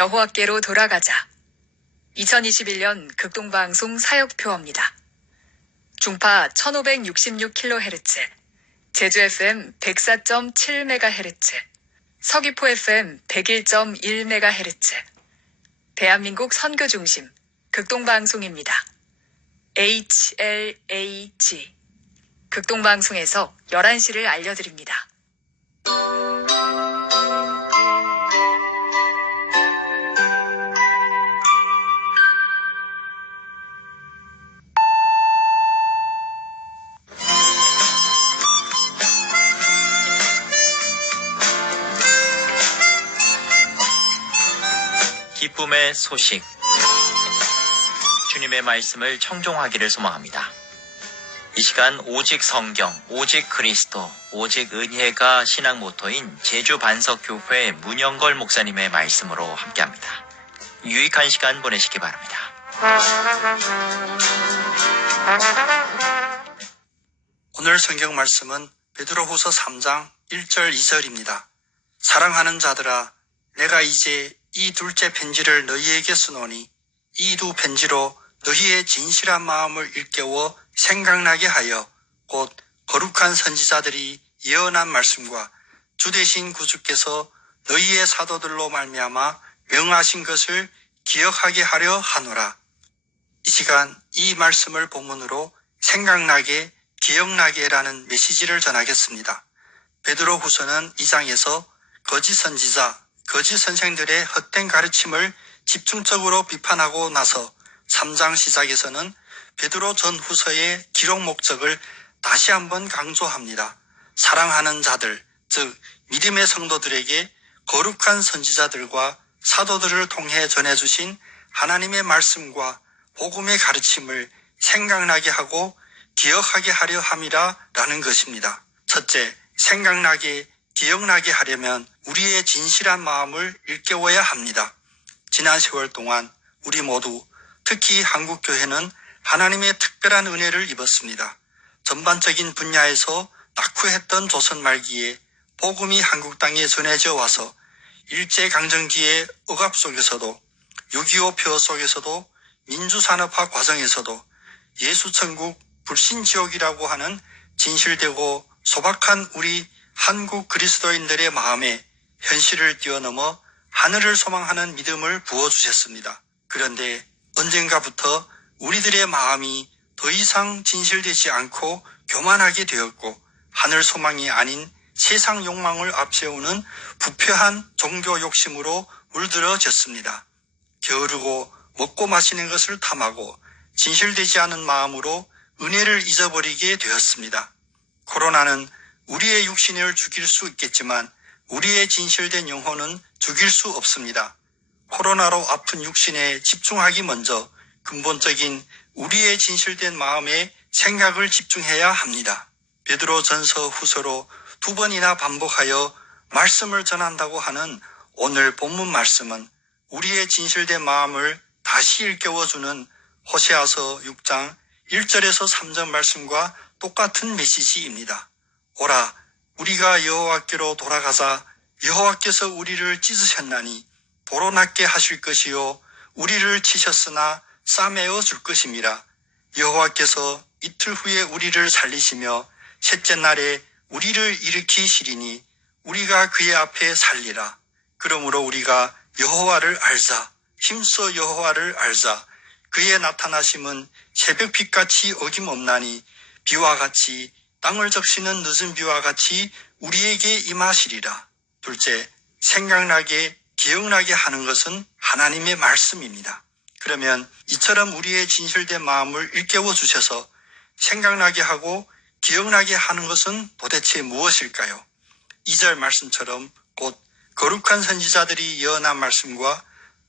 여호와께로 돌아가자. 2021년 극동방송 사역표어입니다. 중파 1566kHz, 제주 FM 104.7MHz, 서귀포 FM 101.1MHz, 대한민국 선교중심 극동방송입니다. HLAG 극동방송에서 11시를 알려드립니다. 기쁨의 소식. 주님의 말씀을 청종하기를 소망합니다. 이 시간 오직 성경, 오직 그리스도, 오직 은혜가 신앙 모토인 제주 반석교회 문영걸 목사님의 말씀으로 함께합니다. 유익한 시간 보내시기 바랍니다. 오늘 성경 말씀은 베드로후서 3장 1절 2절입니다. 사랑하는 자들아, 내가 이제 이 둘째 편지를 너희에게 쓰노니 이 두 편지로 너희의 진실한 마음을 일깨워 생각나게 하여 곧 거룩한 선지자들이 예언한 말씀과 주 되신 구주께서 너희의 사도들로 말미암아 명하신 것을 기억하게 하려 하노라. 이 시간 이 말씀을 본문으로 생각나게, 기억나게라는 메시지를 전하겠습니다. 베드로후서는 2장에서 거짓 선지자, 거짓 선생들의 헛된 가르침을 집중적으로 비판하고 나서 3장 시작에서는 베드로 전후서의 기록 목적을 다시 한번 강조합니다. 사랑하는 자들, 즉 믿음의 성도들에게 거룩한 선지자들과 사도들을 통해 전해주신 하나님의 말씀과 복음의 가르침을 생각나게 하고 기억하게 하려 함이라 라는 것입니다. 첫째, 생각나게, 기억나게 하려면 우리의 진실한 마음을 일깨워야 합니다. 지난 세월 동안 우리 모두, 특히 한국교회는 하나님의 특별한 은혜를 입었습니다. 전반적인 분야에서 낙후했던 조선 말기에 복음이 한국 땅에 전해져 와서 일제강점기의 억압 속에서도 6.25 표 속에서도 민주산업화 과정에서도 예수천국 불신지옥이라고 하는 진실되고 소박한 우리 한국 그리스도인들의 마음에 현실을 뛰어넘어 하늘을 소망하는 믿음을 부어주셨습니다. 그런데 언젠가부터 우리들의 마음이 더 이상 진실되지 않고 교만하게 되었고 하늘 소망이 아닌 세상 욕망을 앞세우는 부패한 종교 욕심으로 물들어졌습니다. 게으르고 먹고 마시는 것을 탐하고 진실되지 않은 마음으로 은혜를 잊어버리게 되었습니다. 코로나는 우리의 육신을 죽일 수 있겠지만 우리의 진실된 영혼은 죽일 수 없습니다. 코로나로 아픈 육신에 집중하기 먼저 근본적인 우리의 진실된 마음에 생각을 집중해야 합니다. 베드로 전서 후서로 2번이나 반복하여 말씀을 전한다고 하는 오늘 본문 말씀은 우리의 진실된 마음을 다시 일깨워주는 호세아서 6장 1절에서 3절 말씀과 똑같은 메시지입니다. 오라, 우리가 여호와께로 돌아가자. 여호와께서 우리를 찢으셨나니 도로 낫게 하실 것이요 우리를 치셨으나 싸매어 줄 것임이라. 여호와께서 이틀 후에 우리를 살리시며 셋째 날에 우리를 일으키시리니 우리가 그의 앞에 살리라. 그러므로 우리가 여호와를 알자. 힘써 여호와를 알자. 그의 나타나심은 새벽빛같이 어김없나니 비와 같이 땅을 적시는 늦은 비와 같이 우리에게 임하시리라. 둘째, 생각나게, 기억나게 하는 것은 하나님의 말씀입니다. 그러면 이처럼 우리의 진실된 마음을 일깨워 주셔서 생각나게 하고 기억나게 하는 것은 도대체 무엇일까요? 2절 말씀처럼 곧 거룩한 선지자들이 예언한 말씀과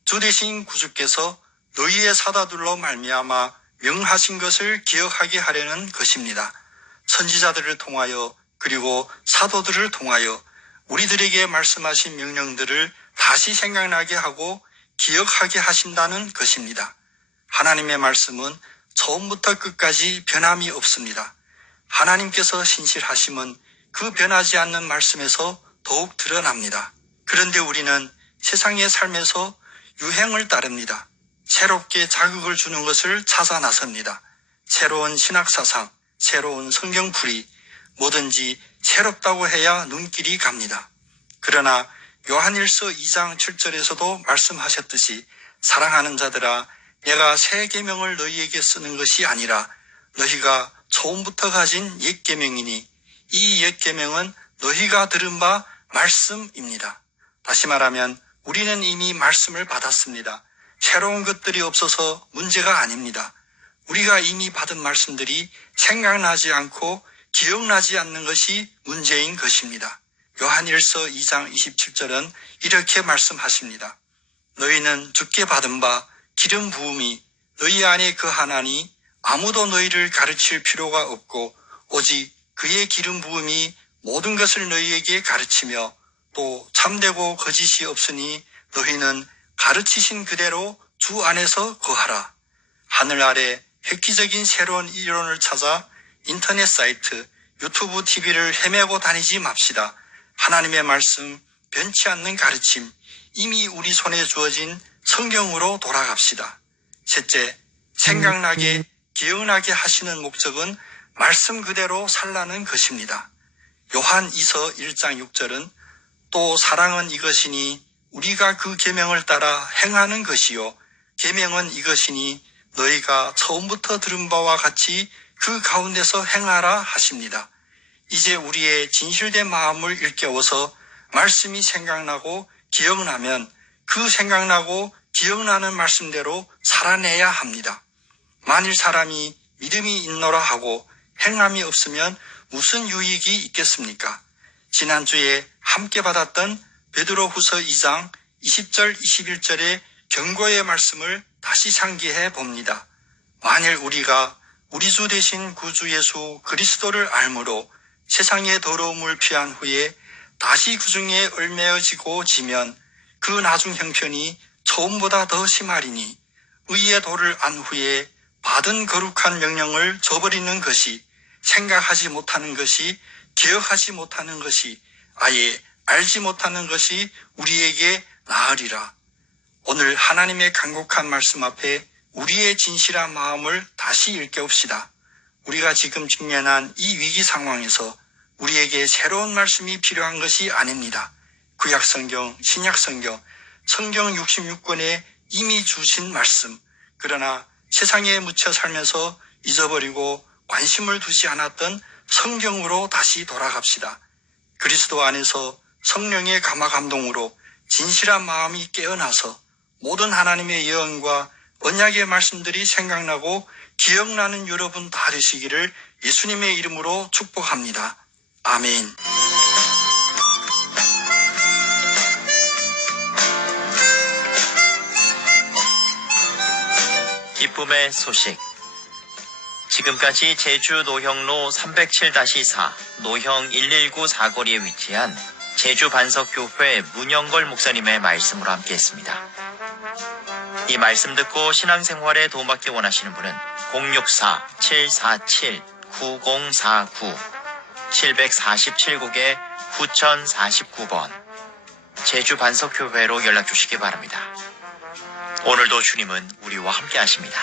주 되신 구주께서 너희의 사도들로 말미암아 명하신 것을 기억하게 하려는 것입니다. 선지자들을 통하여 그리고 사도들을 통하여 우리들에게 말씀하신 명령들을 다시 생각나게 하고 기억하게 하신다는 것입니다. 하나님의 말씀은 처음부터 끝까지 변함이 없습니다. 하나님께서 신실하심은 그 변하지 않는 말씀에서 더욱 드러납니다. 그런데 우리는 세상의 삶에서 유행을 따릅니다. 새롭게 자극을 주는 것을 찾아 나섭니다. 새로운 신학사상, 새로운 성경풀이, 뭐든지 새롭다고 해야 눈길이 갑니다. 그러나 요한일서 2장 7절에서도 말씀하셨듯이 사랑하는 자들아 내가 새 계명을 너희에게 쓰는 것이 아니라 너희가 처음부터 가진 옛 계명이니 이 옛 계명은 너희가 들은 바 말씀입니다. 다시 말하면 우리는 이미 말씀을 받았습니다. 새로운 것들이 없어서 문제가 아닙니다. 우리가 이미 받은 말씀들이 생각나지 않고 기억나지 않는 것이 문제인 것입니다. 요한일서 2장 27절은 이렇게 말씀하십니다. 너희는 주께 받은 바 기름 부음이 너희 안에 거하나니 아무도 너희를 가르칠 필요가 없고 오직 그의 기름 부음이 모든 것을 너희에게 가르치며 또 참되고 거짓이 없으니 너희는 가르치신 그대로 주 안에서 거하라. 하늘 아래 획기적인 새로운 이론을 찾아 인터넷 사이트, 유튜브 TV를 헤매고 다니지 맙시다. 하나님의 말씀, 변치 않는 가르침, 이미 우리 손에 주어진 성경으로 돌아갑시다. 셋째, 생각나게, 기억나게 하시는 목적은 말씀 그대로 살라는 것입니다. 요한 2서 1장 6절은 또 사랑은 이것이니 우리가 그 계명을 따라 행하는 것이요 계명은 이것이니 너희가 처음부터 들은 바와 같이 그 가운데서 행하라 하십니다. 이제 우리의 진실된 마음을 일깨워서 말씀이 생각나고 기억나면 그 생각나고 기억나는 말씀대로 살아내야 합니다. 만일 사람이 믿음이 있노라 하고 행함이 없으면 무슨 유익이 있겠습니까? 지난주에 함께 받았던 베드로후서 2장 20절 21절의 경고의 말씀을 다시 상기해 봅니다. 만일 우리가 우리 주 되신 구주 예수 그리스도를 알므로 세상의 더러움을 피한 후에 다시 그 중에 얽매여지고 지면 그 나중 형편이 처음보다 더 심하리니 의의 도를 안 후에 받은 거룩한 명령을 저버리는 것이 생각하지 못하는 것이 기억하지 못하는 것이 아예 알지 못하는 것이 우리에게 나으리라. 오늘 하나님의 간곡한 말씀 앞에 우리의 진실한 마음을 다시 일깨웁시다. 우리가 지금 직면한 이 위기 상황에서 우리에게 새로운 말씀이 필요한 것이 아닙니다. 구약성경, 신약성경, 성경 66권에 이미 주신 말씀, 그러나 세상에 묻혀 살면서 잊어버리고 관심을 두지 않았던 성경으로 다시 돌아갑시다. 그리스도 안에서 성령의 감화 감동으로 진실한 마음이 깨어나서 모든 하나님의 예언과 언약의 말씀들이 생각나고 기억나는 여러분 다 되시기를 예수님의 이름으로 축복합니다. 아멘. 기쁨의 소식. 지금까지 제주 노형로 307-4 노형 119 사거리에 위치한 제주 반석교회 문영걸 목사님의 말씀으로 함께했습니다. 이 말씀 듣고 신앙생활에 도움받기 원하시는 분은 064-747-9049 747국에 9049번 제주 반석교회로 연락 주시기 바랍니다. 오늘도 주님은 우리와 함께 하십니다.